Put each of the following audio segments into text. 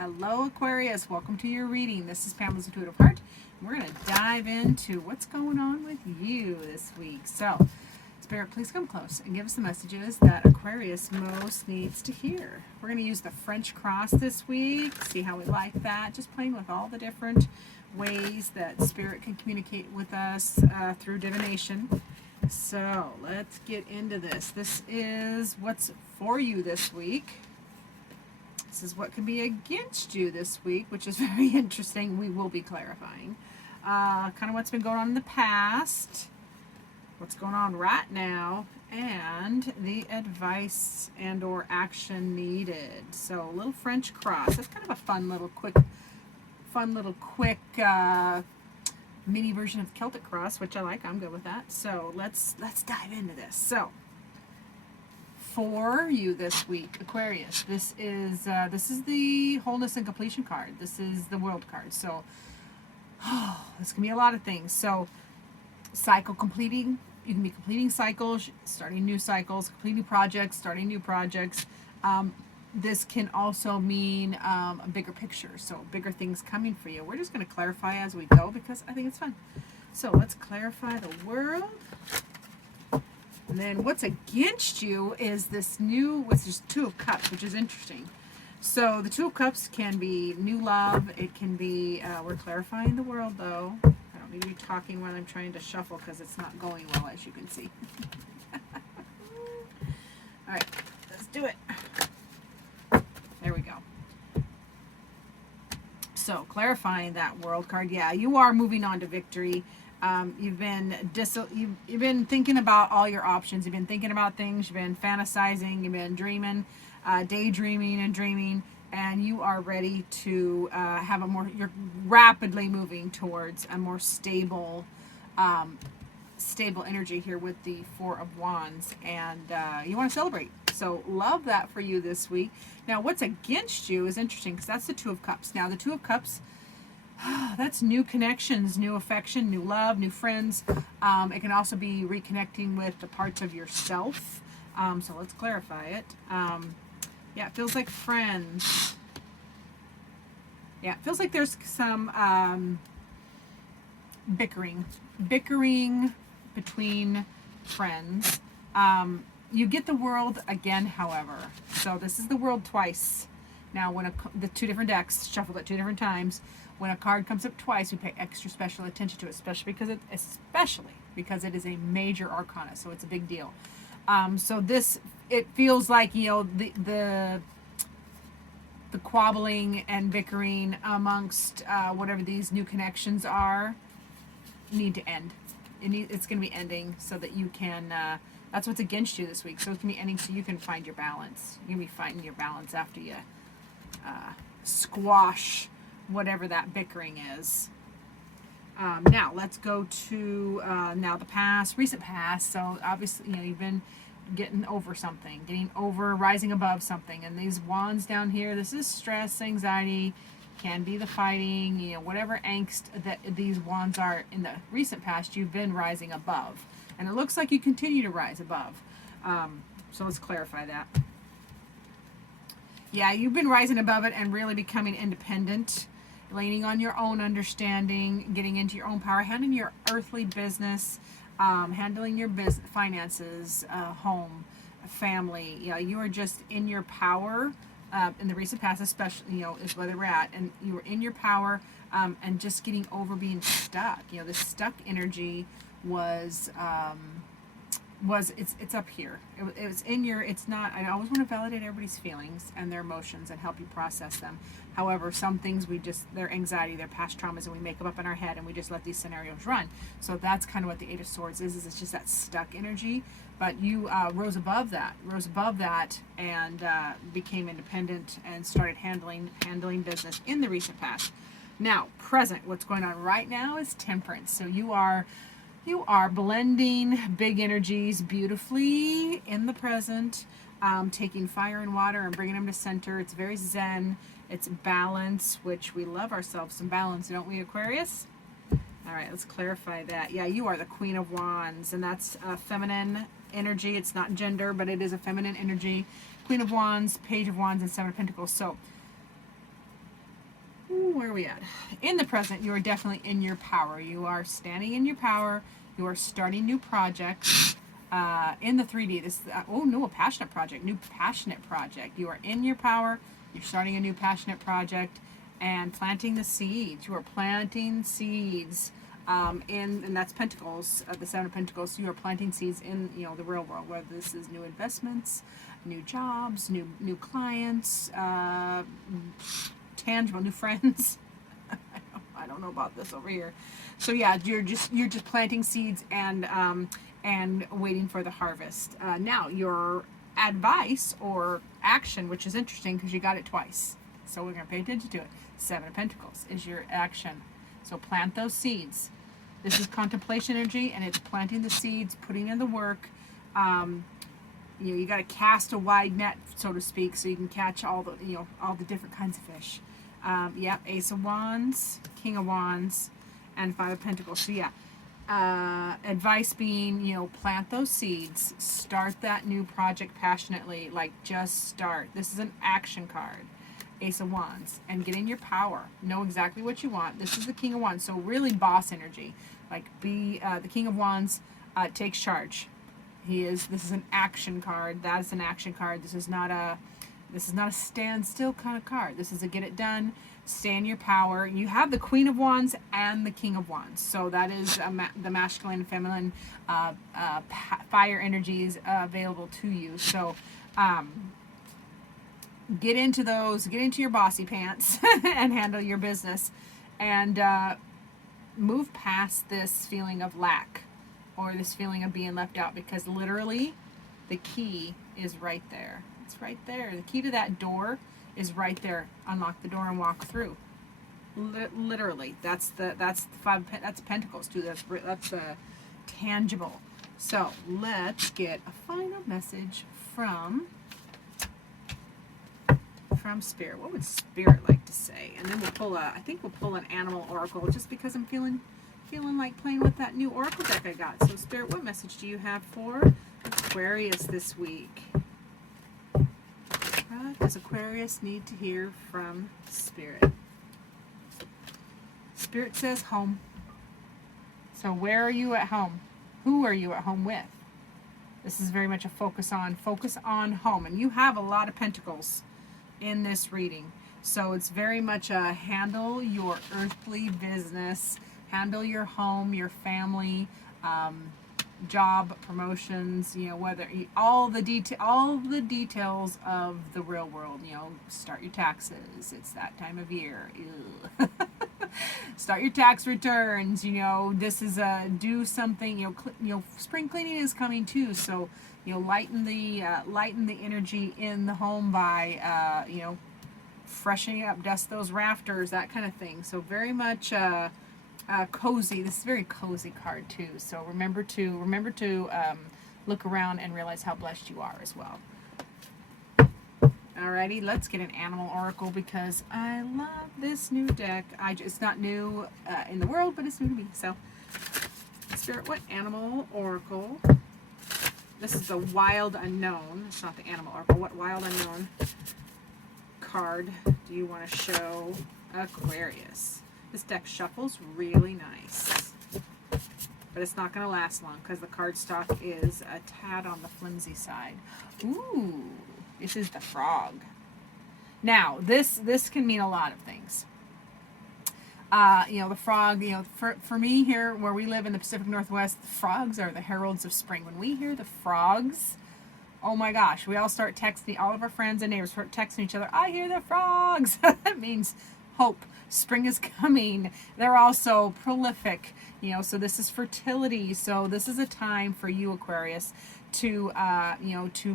Hello Aquarius, welcome to your reading. This is Pamela's Intuitive Heart. We're going to dive into what's going on with you this week. So, Spirit, please come close and give us the messages that Aquarius most needs to hear. We're going to use the French cross this week, see how we like that, just playing with all the different ways that Spirit can communicate with us through divination. So, let's get into this. This is what's for you this week. This is what can be against you this week, which is very interesting. We will be clarifying kind of what's been going on in the past, what's going on right now, and the advice and or action needed. So a little French cross. That's kind of a fun little quick mini version of the Celtic cross, which I like. I'm good with that. So let's dive into this. So for you this week, Aquarius, this is the wholeness and completion card. This is the world card. So this can be a lot of things. So cycle completing, you can be completing cycles, starting new cycles, completing projects, starting new projects. This can also mean a bigger picture, so bigger things coming for you. We're just going to clarify as we go because I think it's fun. So let's clarify the world. And then what's against you is this new, which is Two of Cups, which is interesting. So the Two of Cups can be new love. It can be, we're clarifying the world though. I don't need to be talking while I'm trying to shuffle because it's not going well, as you can see. All right, let's do it. There we go. So clarifying that world card. Yeah, you are moving on to victory. You've been thinking about all your options. You've been thinking about things. You've been fantasizing. You've been dreaming, daydreaming and dreaming, and you are ready to have a more. You're rapidly moving towards a more stable energy here with the Four of Wands, and you want to celebrate. So love that for you this week. Now, what's against you is interesting because that's the Two of Cups. Now, the Two of Cups. That's new connections, new affection, new love, new friends. It can also be reconnecting with the parts of yourself. So let's clarify it. Yeah, it feels like friends. Yeah, it feels like there's some bickering between friends. You get the world again, however. So this is the world twice. Now, when the two different decks shuffled at two different times. When a card comes up twice, we pay extra special attention to it, especially because it is a major arcana, so it's a big deal. So it feels like, the quabbling and bickering amongst whatever these new connections are need to end. It's going to be ending so that you can. That's what's against you this week. So it's going to be ending so you can find your balance. You're going to be finding your balance after you squash whatever that bickering is. Now let's go to now the past, recent past. So obviously, you've been getting over something, rising above something. And these wands down here, this is stress, anxiety, can be the fighting, whatever angst that these wands are in the recent past, you've been rising above. And it looks like you continue to rise above. So let's clarify that. Yeah, you've been rising above it and really becoming independent, leaning on your own understanding, getting into your own power, handling your earthly business, handling your business, finances, home, family. You are just in your power. In the recent past, especially, is where they're at, and you were in your power, and just getting over being stuck. This stuck energy was it's up here. It was in your. It's not. I always want to validate everybody's feelings and their emotions and help you process them. However, some things their anxiety, their past traumas, and we make them up in our head and we just let these scenarios run. So that's kind of what the Eight of Swords is it's just that stuck energy. But you rose above that, and became independent and started handling business in the recent past. Now, present, what's going on right now is Temperance. So you are blending big energies beautifully in the present, taking fire and water and bringing them to center. It's very zen. It's balance, which we love ourselves some balance, don't we, Aquarius? All right, let's clarify that. Yeah, you are the Queen of Wands, and that's feminine energy. It's not gender, but it is a feminine energy. Queen of Wands, Page of Wands, and Seven of Pentacles. So where are we at? In the present, you are definitely in your power. You are standing in your power. You are starting new projects. In the 3D, this a passionate project, new passionate project. You are in your power. You're starting a new passionate project and planting the seeds. You are planting seeds. And that's Pentacles, the Seven of Pentacles. So you are planting seeds in the real world, whether this is new investments, new jobs, new clients, tangible new friends. I don't know about this over here. So yeah, you're just planting seeds and waiting for the harvest. Now your advice or action, which is interesting because you got it twice. So we're going to pay attention to it. Seven of Pentacles is your action. So plant those seeds. This is contemplation energy, and it's planting the seeds, putting in the work. You got to cast a wide net, so to speak, so you can catch all the different kinds of fish. Ace of Wands, King of Wands, and Five of Pentacles. So advice being, plant those seeds, start that new project passionately, like just start. This is an action card. Ace of Wands, and get in your power. Know exactly what you want. This is the King of Wands, so really boss energy. Like the King of Wands takes charge. This is an action card. That is an action card. This is not a stand still kind of card. This is a get it done, stay in your power. You have the Queen of Wands and the King of Wands. So that is the masculine and feminine fire energies available to you. So get into your bossy pants and handle your business, and move past this feeling of lack or this feeling of being left out, because literally the key is right there. It's right there. The key to that door is right there. Unlock the door and walk through. Literally, that's Pentacles too. That's tangible. So let's get a final message from Spirit. What would Spirit like to say? And then I think we'll pull an animal oracle, just because I'm feeling like playing with that new oracle deck I got. So Spirit, what message do you have for Aquarius this week? What does Aquarius need to hear from Spirit? Spirit says home. So where are you at home? Who are you at home with? This is very much a focus on home. And you have a lot of pentacles in this reading. So it's very much a handle your earthly business, handle your home, your family, job, promotions, whether all the details of the real world. Start your taxes. It's that time of year. Start your tax returns. This is do something. Spring cleaning is coming too. So lighten the energy in the home by freshening up, dust those rafters, that kind of thing. So very much cozy. This is a very cozy card too. So remember to look around and realize how blessed you are as well. Alrighty, let's get an animal oracle, because I love this new deck. It's not new in the world, but it's new to me. So Spirit, what animal oracle? This is the Wild Unknown. It's not the animal oracle. What Wild Unknown card do you want to show Aquarius? This deck shuffles really nice, but it's not going to last long because the cardstock is a tad on the flimsy side. Ooh, this is the Frog. Now, this can mean a lot of things. The frog, for me here where we live in the Pacific Northwest, the frogs are the heralds of spring. When we hear the frogs, oh my gosh, we all start texting, all of our friends and neighbors start texting each other, I hear the frogs. That means hope. Spring is coming. They're also prolific, so this is fertility. So this is a time for you, Aquarius, to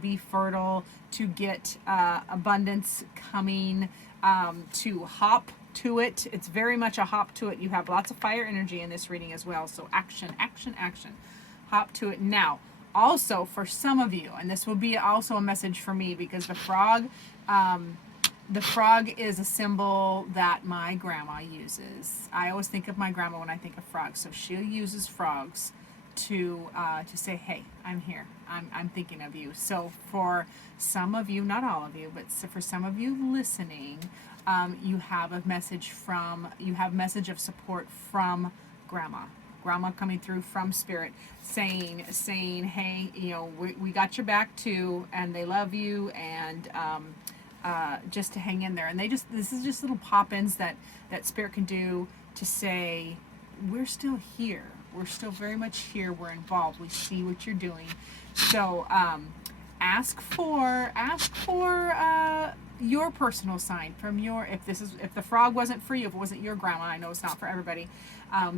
be fertile, to get abundance coming, to hop to it. It's very much a hop to it. You have lots of fire energy in this reading as well. So action, action, action. Hop to it. Now, also for some of you, and this will be also a message for me, because the frog is a symbol that my grandma uses. I always think of my grandma when I think of frogs. So she uses frogs to say, hey, I'm here. I'm thinking of you. So for some of you, not all of you, but for some of you listening, you have a message of support from grandma coming through from spirit, saying, hey, we got your back too, and they love you, and just to hang in there. And this is just little pop-ins that spirit can do to say, we're still here, we're still very much here, we're involved, we see what you're doing. So ask for your personal sign from if the frog wasn't for you, if it wasn't your grandma. I know it's not for everybody.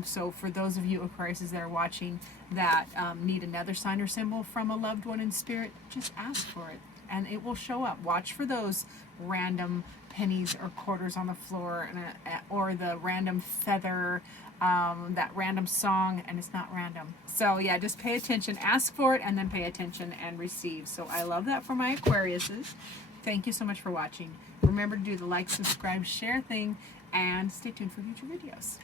So for those of you Aquariuses that are watching that need another sign or symbol from a loved one in spirit, just ask for it and it will show up. Watch for those random pennies or quarters on the floor, or the random feather, that random song, and it's not random. So yeah, just pay attention, ask for it, and then pay attention and receive. So I love that for my Aquariuses. Thank you so much for watching. Remember to do the like, subscribe, share thing, and stay tuned for future videos.